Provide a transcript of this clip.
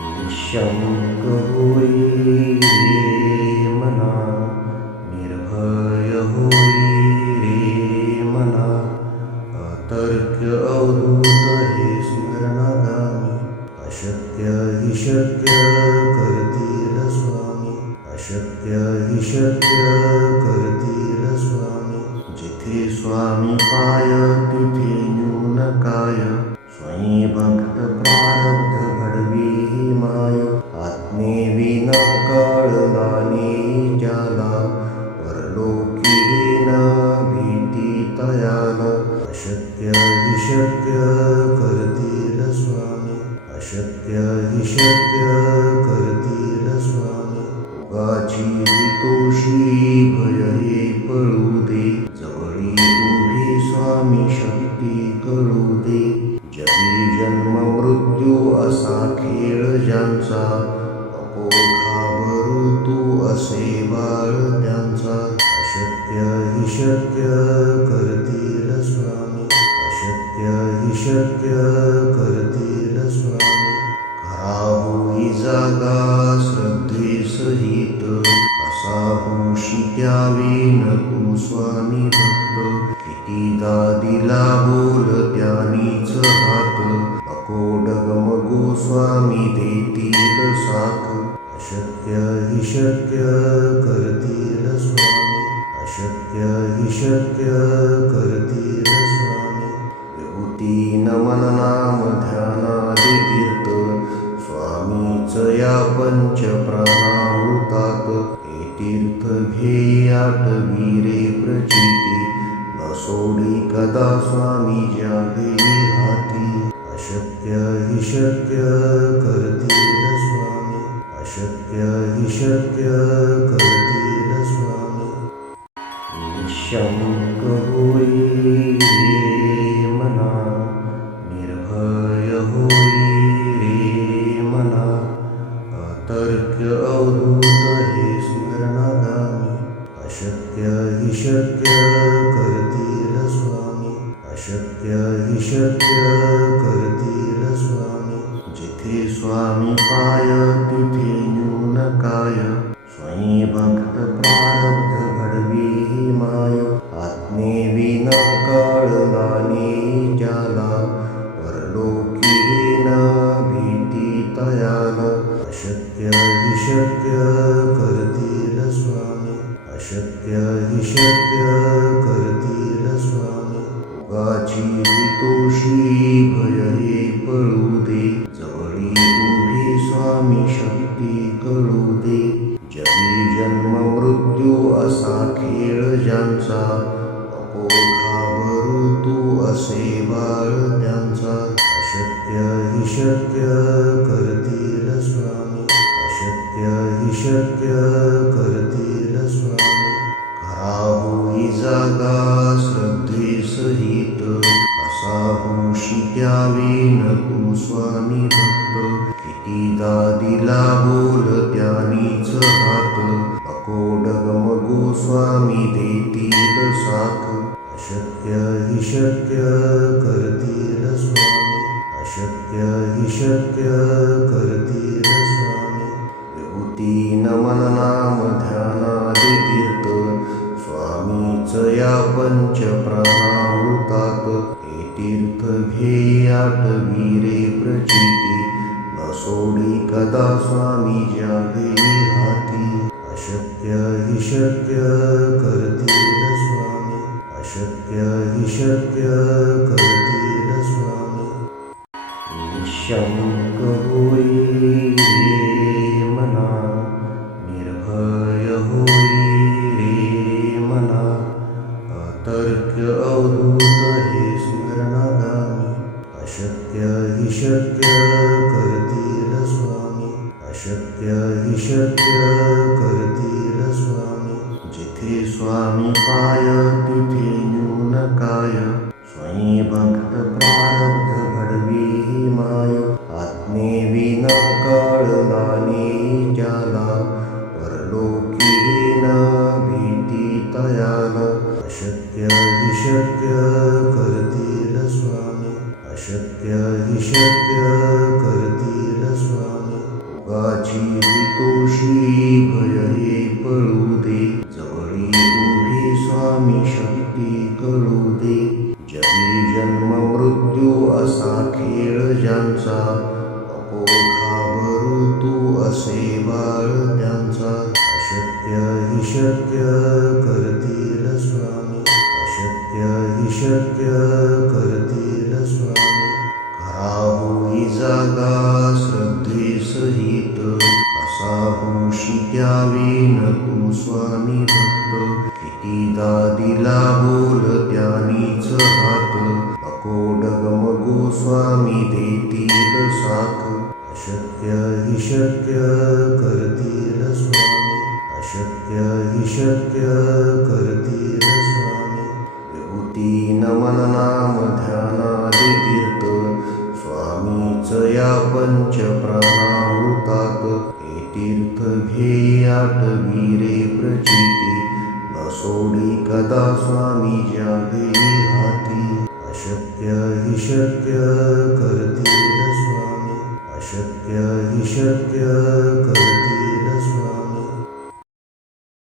निःशंक होई रे मना, निर्भय होई रे मना, अतर्क्य अवधूत हे स्मरणागामी, अशक्य हि शक्य करतील स्वामी, अशक्य हि शक्य करतील स्वामी. जिथे स्वामी पाय तिथे न्यून काय, स्वयं भक्त प्रारब्ध घडवी ही माय. आत्मेविना कळला नाही ज्याला, परलोकी न भीती तयाला. अशक्य हि शक्य करतील स्वामी, अशक्य हि शक्य करतील स्वामी. उगाची तोषी भय हे पळू दे, जवळी उभी स्वामी शक्ती कळू दे. जगी जन्म मृत्यू असा खेळ ज्यांचा, नको घाबरू तू असे बाळ त्यांचा. अशक्य हि शक्य करतील स्वामी, अशक्य हि शक्य करतील स्वामी. खरा होई जागा श्रद्धे सहित, असा होशी द्यावी न तू स्वामी भक्त. कितीदा दिला बोल त्यानीच हात, नको डगमगू स्वामी देतील साथ. अशक्य हि शक्य करतील स्वामी, अशक्य हि शक्य करतील स्वामी. विभूती नमन नाम ध्यानादि तीर्थ, स्वामीच या पंच प्राणामृतात. हे तीर्थ घेई आठवी रे प्रचिती, न सोडी कदा स्वामी ज्या घेई हाती. अशक्य हि शक्य करतील स्वामी, अशक्य हि शक्य करतील स्वामी. निःशंक होई रे मना, निर्भय होई रे मना, अतर्क्य अवधूत हे स्मरणागामी. अशक्य हि शक्य करतील स्वामी, अशक्य हि शक्य करतील स्वामी. जिथे स्वामी पाय तिथे न्यून काय, स्वयं भक्त प्रारब्ध घडवी ही माय. आत्मेविना कळला नाही ज्याला, परलोकी न भीती तयाला. अशक्य हि शक्य करतील स्वामी, अशक्य हि शक्य करतील स्वामी. उगाची तोषी भय हे पळू दे, जवळी उभी स्वामी शक्ती कळू दे. जगी जन्म मृत्यू असा खेळ ज्यांचा, नको घाबरू तू असे बाळ त्यांचा. अशक्य हि शक्य करतील स्वामी, अशक्य हि शक्य करतील स्वामी. खरा होई जागा श्रद्धे सहित, असा होशी द्यावी न तू स्वामी भक्त. कितीदा दिला बोल त्यानीच हात, नको डगमगू स्वामी देतील साथ. अशक्य हि शक्य करतील स्वामी, अशक्य हि शक्य करतील स्वामी. विभूती नमन नाम ध्यानादि तीर्थ, स्वामीच या पंच प्राणामृतात. हे तीर्थ घेई आठवी रे प्रचिती, न सोडी कदा स्वामी ज्या घेई हाती. अशक्य हि शक्य करतील स्वामी, अशक्य हि शक्य करतील स्वामी. निःशंक होई रे मना, निर्भय होई रे मना, अतर्क्य अवधूत हे स्मरणागामी. अशक्य हि शक्य करतील स्वामी, अशक्य हि शक्य करतील स्वामी. जिथे स्वामी पाय तिथे न्यून काय, स्वयं भक्त प्रारब्ध घडवी ही माय. आत्मेविना कळला नाही ज्याला, परलोकी न भीती तयाला. अशक्य हि शक्य करतील स्वामी, अशक्य हि शक्य करतील स्वामी. भोगाची हितोषी भय हे पळू दे, जवळी उभी स्वामी शक्ती कळू दे. जगी जन्म मृत्यू असा खेळ ज्यांचा, नको घाबरू तू असे बाळ त्यांचा. अशक्य हि शक्य करतील स्वामी, अशक्य हि शक्य करतील स्वामी. खरा होई जागा श्रद्धे सहित, कसा होशी त्यावेन तू स्वामी भक्त. कितीदा दिला बोल त्यानीच हात, नको डगमगू स्वामी देतील साथ. अशक्य हि शक्य करतील स्वामी, अशक्य हि शक्य करतील स्वामी. विभूती नमन नाम ध्यानादि तीर्थ, स्वामीच या पंच प्राणामृतात. हे तीर्थ घे आठवी रे प्रचिती, न सोडी कदा स्वामी जागे हाती. अशक्य हि शक्य करतील स्वामी, अशक्य हि शक्य करतील स्वामी.